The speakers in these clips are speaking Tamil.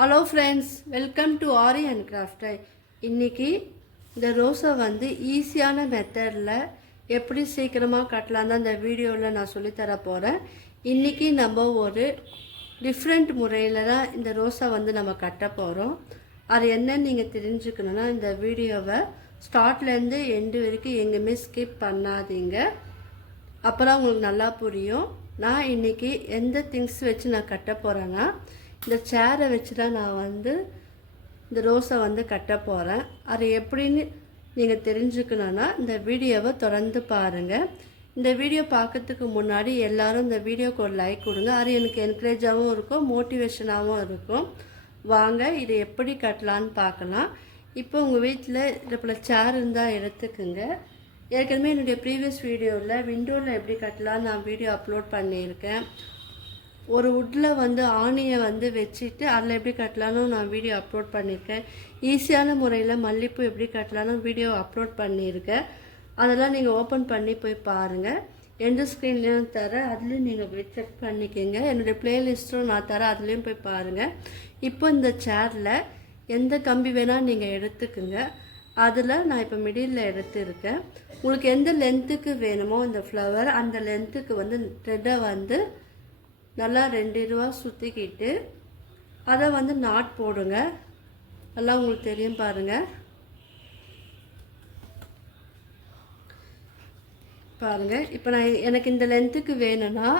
Hello friends, welcome to aari and கிராஃப்டை. இன்றைக்கி இந்த ரோஸை வந்து ஈஸியான மெத்தடில் எப்படி சீக்கிரமாக கட்டலாம் தான் இந்த வீடியோவில் நான் சொல்லித்தர போகிறேன். இன்றைக்கி நம்ம ஒரு டிஃப்ரெண்ட் முறையில் தான் இந்த ரோஸை வந்து நம்ம கட்ட போகிறோம். அது என்னன்னு நீங்கள் தெரிஞ்சுக்கணுன்னா இந்த வீடியோவை ஸ்டார்ட்லேருந்து எண்டு வரைக்கும் எங்கேயுமே ஸ்கிப் பண்ணாதீங்க. அப்புறம் உங்களுக்கு நல்லா புரியும். நான் இன்றைக்கி எந்த திங்ஸ் வச்சு நான் கட்ட போகிறேன்னா, இந்த சேரை வச்சு தான் நான் வந்து இந்த ரோஸை வந்து கட்ட போகிறேன். அது எப்படின்னு நீங்கள் தெரிஞ்சுக்கணுன்னா இந்த வீடியோவை தொடர்ந்து பாருங்கள். இந்த வீடியோ பார்க்கறதுக்கு முன்னாடி எல்லோரும் இந்த வீடியோக்கு ஒரு லைக் கொடுங்க. அது எனக்கு என்கரேஜாகவும் இருக்கும், மோட்டிவேஷனாகவும் இருக்கும். வாங்க இதை எப்படி கட்டலான்னு பார்க்கலாம். இப்போ உங்கள் வீட்டில் இது சேர் இருந்தால் எடுத்துக்குங்க. ஏற்கனவே என்னுடைய ப்ரீவியஸ் வீடியோவில் விண்டோவில் எப்படி கட்டலான்னு நான் வீடியோ அப்லோட் பண்ணியிருக்கேன். ஒரு வுட்டில் வந்து ஆணியை வந்து வச்சுட்டு அதில் எப்படி கட்டலான்னு நான் வீடியோ அப்லோட் பண்ணியிருக்கேன். ஈஸியான முறையில் மல்லிகைப்பூ எப்படி கட்டலான்னு வீடியோ அப்லோட் பண்ணியிருக்கேன். அதெல்லாம் நீங்கள் ஓப்பன் பண்ணி போய் பாருங்கள். எந்த ஸ்க்ரீன்லேயும் தர அதுலேயும் நீங்கள் போய் செக் பண்ணிக்கோங்க. என்னுடைய ப்ளேலிஸ்ட்டும் நான் தர அதுலேயும் போய் பாருங்கள். இப்போ இந்த சேரில் எந்த கம்பி வேணால் நீங்கள் எடுத்துக்குங்க. அதில் நான் இப்போ மிடில் எடுத்துருக்கேன். உங்களுக்கு எந்த லென்த்துக்கு வேணுமோ இந்த ஃப்ளவர் அந்த லென்த்துக்கு வந்து த்ரெட்டை வந்து நல்லா 2 ரூபா சுற்றிக்கிட்டு அதை வந்து நாட் போடுங்க. நல்லா உங்களுக்கு தெரியும் பாருங்கள். இப்போ எனக்கு இந்த லென்த்துக்கு வேணும்னா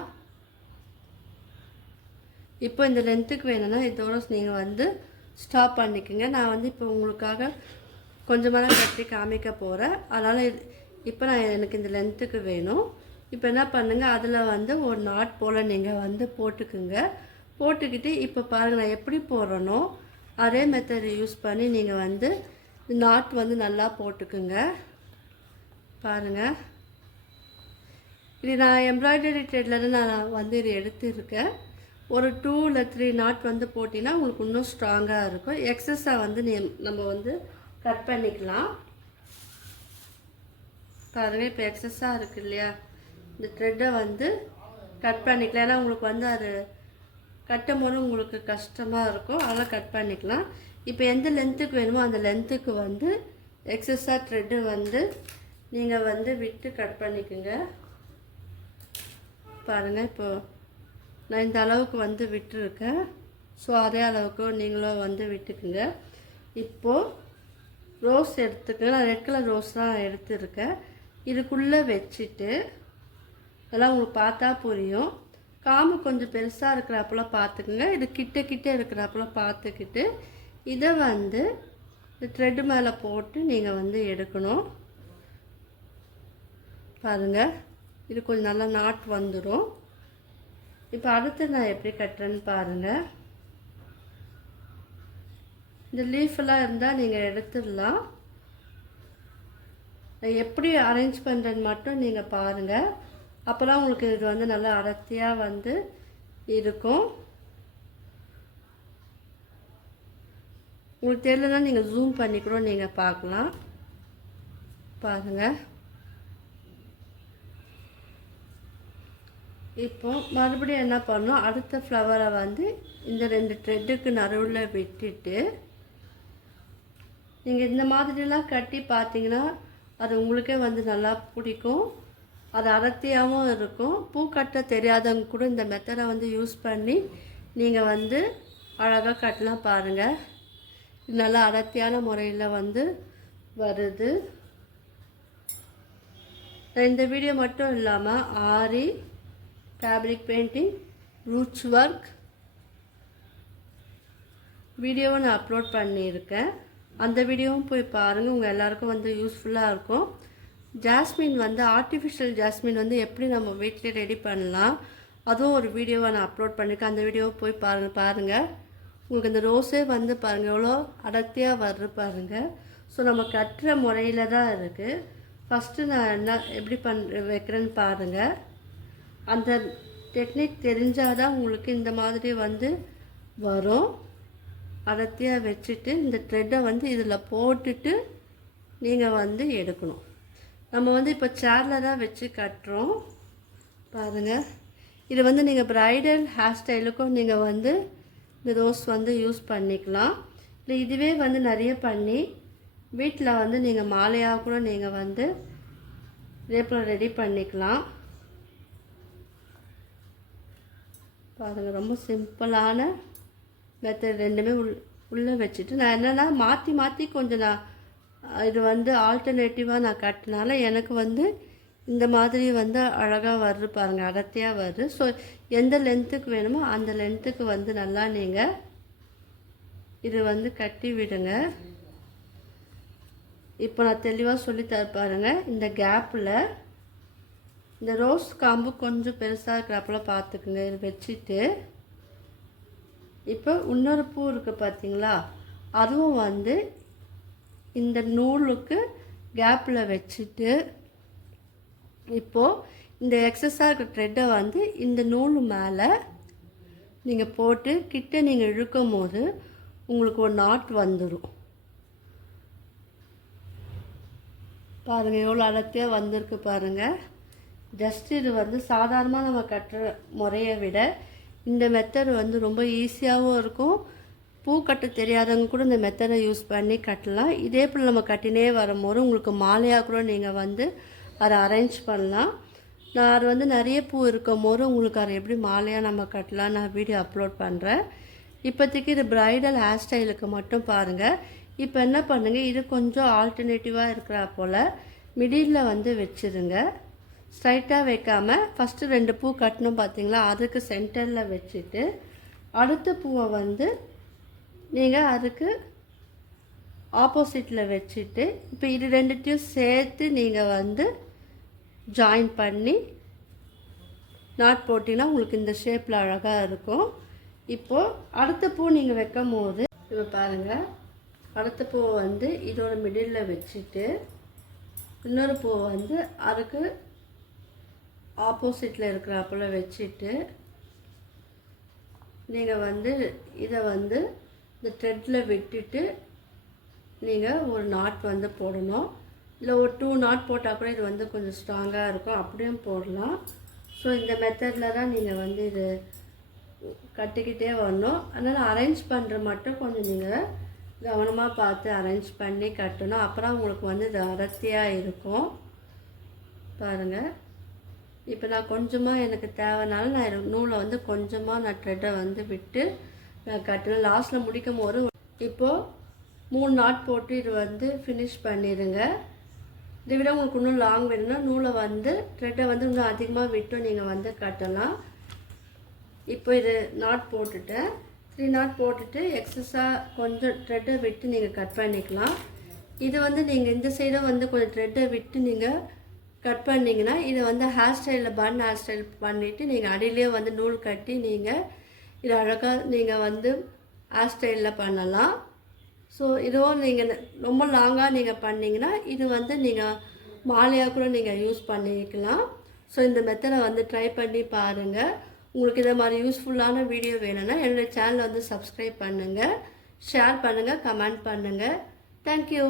இதோட நீங்கள் வந்து ஸ்டாப் பண்ணிக்கோங்க. நான் வந்து இப்போ உங்களுக்காக கொஞ்சமாக கட்டி காமிக்க போகிறேன். அதனால் இப்போ எனக்கு இந்த லென்த்துக்கு வேணும். இப்போ என்ன பண்ணுங்கள், அதில் வந்து ஒரு நாட் போல் நீங்கள் வந்து போட்டுக்குங்க. போட்டுக்கிட்டு இப்போ பாருங்கள் நான் எப்படி போடுறனோ அதே மெத்தடை யூஸ் பண்ணி நீங்கள் வந்து நாட் வந்து நல்லா போட்டுக்குங்க. பாருங்கள், இது நான் எம்ப்ராய்டரி த்ரெட்டில் தான் நான் வந்து இது எடுத்துருக்கேன். ஒரு 2 இல்லை 3 நாட் வந்து போட்டிங்கன்னா உங்களுக்கு இன்னும் ஸ்ட்ராங்காக இருக்கும். எக்ஸஸாக வந்து நம்ம வந்து கட் பண்ணிக்கலாம். பாருங்கள், இப்போ எக்ஸஸாக இருக்குது இல்லையா, இந்த த்ரெட்டை வந்து கட் பண்ணிக்கலாம். ஏன்னா உங்களுக்கு வந்து அது கட்டும் போது உங்களுக்கு கஷ்டமாக இருக்கும், அதெல்லாம் கட் பண்ணிக்கலாம். இப்போ எந்த லென்த்துக்கு வேணுமோ அந்த லென்த்துக்கு வந்து எக்ஸஸாக த்ரெட்டு வந்து நீங்கள் வந்து விட்டு கட் பண்ணிக்கோங்க. பாருங்கள், இப்போது நான் இந்த அளவுக்கு வந்து விட்டுருக்கேன். ஸோ அதே அளவுக்கு நீங்களும் வந்து விட்டுக்குங்க. இப்போது ரோஸ் எடுத்துக்கங்க. நான் ரெட் கலர் ரோஸ் தான் எடுத்துருக்கேன். இதுக்குள்ளே வச்சுட்டு அதெல்லாம் உங்களுக்கு பார்த்தா புரியும். காம்பு கொஞ்சம் பெருசாக இருக்கிறப்பல பார்த்துக்குங்க. இது கிட்ட இருக்கிறப்பல பார்த்துக்கிட்டு இதை வந்து இந்த த்ரெட்டு மேலே போட்டு நீங்கள் வந்து எடுக்கணும். பாருங்கள், இது கொஞ்சம் நல்லா நாட் வந்துடும். இப்போ அடுத்து நான் எப்படி கட்டுறேன்னு பாருங்கள். இந்த லீஃபெல்லாம் இருந்தால் நீங்கள் எடுத்துடலாம். நான் எப்படி அரேஞ்ச் பண்ணுறேன்னு மட்டும் நீங்கள் பாருங்கள். அப்போ தான் உங்களுக்கு இது வந்து நல்லா அடர்த்தியாக வந்து இருக்கும். உங்களுக்கு தெரியலன்னா நீங்கள் ஜூம் பண்ணி கூட நீங்கள் பார்க்கலாம். பாருங்கள், இப்போ மறுபடியும் என்ன பண்ணணும், அடுத்த ஃப்ளவரை வந்து இந்த 2 த்ரெட்டுக்கு நடுவில் விட்டுட்டு நீங்கள் இந்த மாதிரிலாம் கட்டி பார்த்தீங்கன்னா அது உங்களுக்கே வந்து நல்லா பிடிக்கும். அது அடர்த்தியாகவும் இருக்கும். பூ கட்ட தெரியாதவங்க கூட இந்த மெத்தடை வந்து யூஸ் பண்ணி நீங்கள் வந்து அழகாக கட்டலாம். பாருங்கள், இது நல்லா அடர்த்தியான முறையில் வந்து வருது. இந்த வீடியோ மட்டும் இல்லாமல் ஆரி, ஃபேப்ரிக் பெயிண்டிங், ரூட்ஸ் ஒர்க் வீடியோவை நான் அப்லோட் பண்ணியிருக்கேன். அந்த வீடியோவும் போய் பாருங்கள். உங்கள் எல்லாருக்கும் வந்து யூஸ்ஃபுல்லாக இருக்கும். ஜாஸ்மின் வந்து ஆர்டிஃபிஷியல் ஜாஸ்மின் வந்து எப்படி நம்ம வீட்டில் ரெடி பண்ணலாம் அதுவும் ஒரு வீடியோவை நான் அப்லோட் பண்ணியிருக்கேன். அந்த வீடியோவை போய் பாருங்கள். உங்களுக்கு இந்த ரோஸே வந்து பாருங்கள் எவ்வளோ அடர்த்தியாக வருது பாருங்கள். ஸோ நம்ம கட்டுற முறையில் தான் இருக்குது. ஃபஸ்ட்டு நான் எப்படி வைக்கிறேன்னு பாருங்கள். அந்த டெக்னிக் தெரிஞ்சால் தான் உங்களுக்கு இந்த மாதிரி வந்து வரும். அடர்த்தியாக வச்சுட்டு இந்த த்ரெட்டை வந்து இதில் போட்டுட்டு நீங்கள் வந்து எடுக்கணும். நம்ம வந்து இப்போ சேரில் தான் வச்சு கட்டுறோம். பாருங்கள், இது வந்து நீங்கள் ப்ரைடல் ஹேர் ஸ்டைலுக்கும் நீங்கள் வந்து இந்த ரோஸ் வந்து யூஸ் பண்ணிக்கலாம். இல்லை இதுவே வந்து நிறைய பண்ணி வீட்டில் வந்து நீங்கள் மாலையாக கூட நீங்கள் வந்து இதே போல் ரெடி பண்ணிக்கலாம். பாருங்கள், ரொம்ப சிம்பிளான மெத்தட். ரெண்டுமே உள்ளே வச்சுட்டு நான் என்னென்னா மாற்றி மாற்றி கொஞ்சம் நான் இது வந்து ஆல்டர்னேட்டிவாக நான் கட்டினால எனக்கு வந்து இந்த மாதிரி வந்து அழகாக வருது பாருங்கள், அடர்த்தியாக வருது. ஸோ எந்த லென்த்துக்கு வேணுமோ அந்த லென்த்துக்கு வந்து நல்லா நீங்கள் இது வந்து கட்டி விடுங்க. இப்போ நான் தெளிவாக சொல்லித்தர பாருங்கள். இந்த கேப்பில் இந்த ரோஸ் காம்பு கொஞ்சம் பெருசாக இருக்கிறப்பல பார்த்துக்குங்க. இது வச்சுட்டு இப்போ இன்னொரு பூ இருக்குது பார்த்தீங்களா, அதுவும் வந்து இந்த நூலுக்கு கேப்பில் வச்சுட்டு இப்போது இந்த எக்ஸஸாக இருக்கிற த்ரெட்டை வந்து இந்த நூல் மேலே நீங்கள் போட்டு கிட்ட நீங்கள் இழுக்கும் போது உங்களுக்கு ஒரு நாட் வந்துடும். பாருங்கள் எவ்வளோ அடர்த்தியாக வந்திருக்கு பாருங்கள். ஜஸ்ட் இது வந்து சாதாரணமாக நம்ம கட்டுற முறையை விட இந்த மெத்தட் வந்து ரொம்ப ஈஸியாகவும் இருக்கும். பூ கட்ட தெரியாதவங்க கூட இந்த மெத்தடை யூஸ் பண்ணி கட்டலாம். இதே போல் நம்ம கட்டினே வரும்போது உங்களுக்கு மாலையாக கூட நீங்கள் வந்து அதை அரேஞ்ச் பண்ணலாம். நான் அது வந்து நிறைய பூ இருக்கும் போது உங்களுக்கு அதை எப்படி மாலையாக நம்ம கட்டலாம் நான் வீடியோ அப்லோட் பண்ணுறேன். இப்போதைக்கு இது ப்ரைடல் ஹேர் ஸ்டைலுக்கு மட்டும் பாருங்கள். இப்போ என்ன பண்ணுங்கள், இது கொஞ்சம் ஆல்டர்னேட்டிவாக இருக்கிறா போல் மிடில் வந்து வச்சுருங்க. ஸ்ட்ரைட்டாக வைக்காமல் ஃபஸ்ட்டு 2 பூ கட்டணும் பார்த்தீங்களா, அதுக்கு சென்டரில் வச்சுட்டு அடுத்த பூவை வந்து நீங்கள் அதுக்கு ஆப்போசிட்டில் வச்சுட்டு இப்போ இது ரெண்டுத்தையும் சேர்த்து நீங்கள் வந்து ஜாயின் பண்ணி நாட் போட்டிங்கன்னா உங்களுக்கு இந்த ஷேப்பில் அழகாக இருக்கும். இப்போது அடுத்த பூ நீங்கள் வைக்கும் போது இப்போ பாருங்கள், அடுத்த பூவை வந்து இதோட மிடில் வச்சுட்டு இன்னொரு பூவை வந்து அதுக்கு ஆப்போசிட்டில் இருக்கிறாப்புல வச்சுட்டு நீங்கள் வந்து இதை வந்து இந்த த்ரெட்டில் விட்டுட்டு நீங்கள் ஒரு நாட் வந்து போடணும். இல்லை ஒரு 2 நாட் போட்டால் கூட இது வந்து கொஞ்சம் ஸ்ட்ராங்காக இருக்கும், அப்படியும் போடலாம். ஸோ இந்த மெத்தடில் தான் நீங்கள் வந்து இது கட்டிக்கிட்டே வரணும். அதனால் அரேஞ்ச் பண்ணுற மட்டும் கொஞ்சம் நீங்கள் கவனமாக பார்த்து அரேஞ்ச் பண்ணி கட்டணும். அப்புறம் உங்களுக்கு வந்து இது அடர்த்தியாக இருக்கும். பாருங்கள், இப்போ நான் கொஞ்சமாக எனக்கு தேவைனால நான் நூலை வந்து கொஞ்சமாக நான் த்ரெட்டை வந்து விட்டு நான் கட்டுவேன். லாஸ்ட்டில் முடிக்கும் போது இப்போது 3 நாட் போட்டு இது வந்து ஃபினிஷ் பண்ணிடுங்க. இதை விட உங்களுக்கு இன்னும் லாங் வேணும்னா நூலை வந்து த்ரெட்டை வந்து இன்னும் அதிகமாக விட்டு நீங்கள் வந்து கட்டலாம். இப்போ இது நாட் போட்டுட்டேன், 3 நாட் போட்டுட்டு எக்ஸஸாக கொஞ்சம் த்ரெட்டை விட்டு நீங்கள் கட் பண்ணிக்கலாம். இது வந்து நீங்கள் இந்த சைடும் வந்து கொஞ்சம் த்ரெட்டை விட்டு நீங்கள் கட் பண்ணிங்கன்னா இது வந்து ஹேர் ஸ்டைலில் பன் ஹேர் ஸ்டைல் பண்ணிவிட்டு நீங்கள் அடியிலே வந்து நூல் கட்டி நீங்கள் இது அழகாக நீங்கள் வந்து ஹேர் ஸ்டைலில் பண்ணலாம். ஸோ இதுவும் நீங்கள் ரொம்ப லாங்காக நீங்கள் பண்ணிங்கன்னா இது வந்து நீங்கள் மாலையாக கூட நீங்கள் யூஸ் பண்ணிக்கலாம். ஸோ இந்த மெத்தடை வந்து ட்ரை பண்ணி பாருங்கள். உங்களுக்கு இதை மாதிரி யூஸ்ஃபுல்லான வீடியோ வேணும்னா என்னோடய சேனலை வந்து சப்ஸ்கிரைப் பண்ணுங்கள், ஷேர் பண்ணுங்கள், கமெண்ட் பண்ணுங்கள். தேங்க்யூ.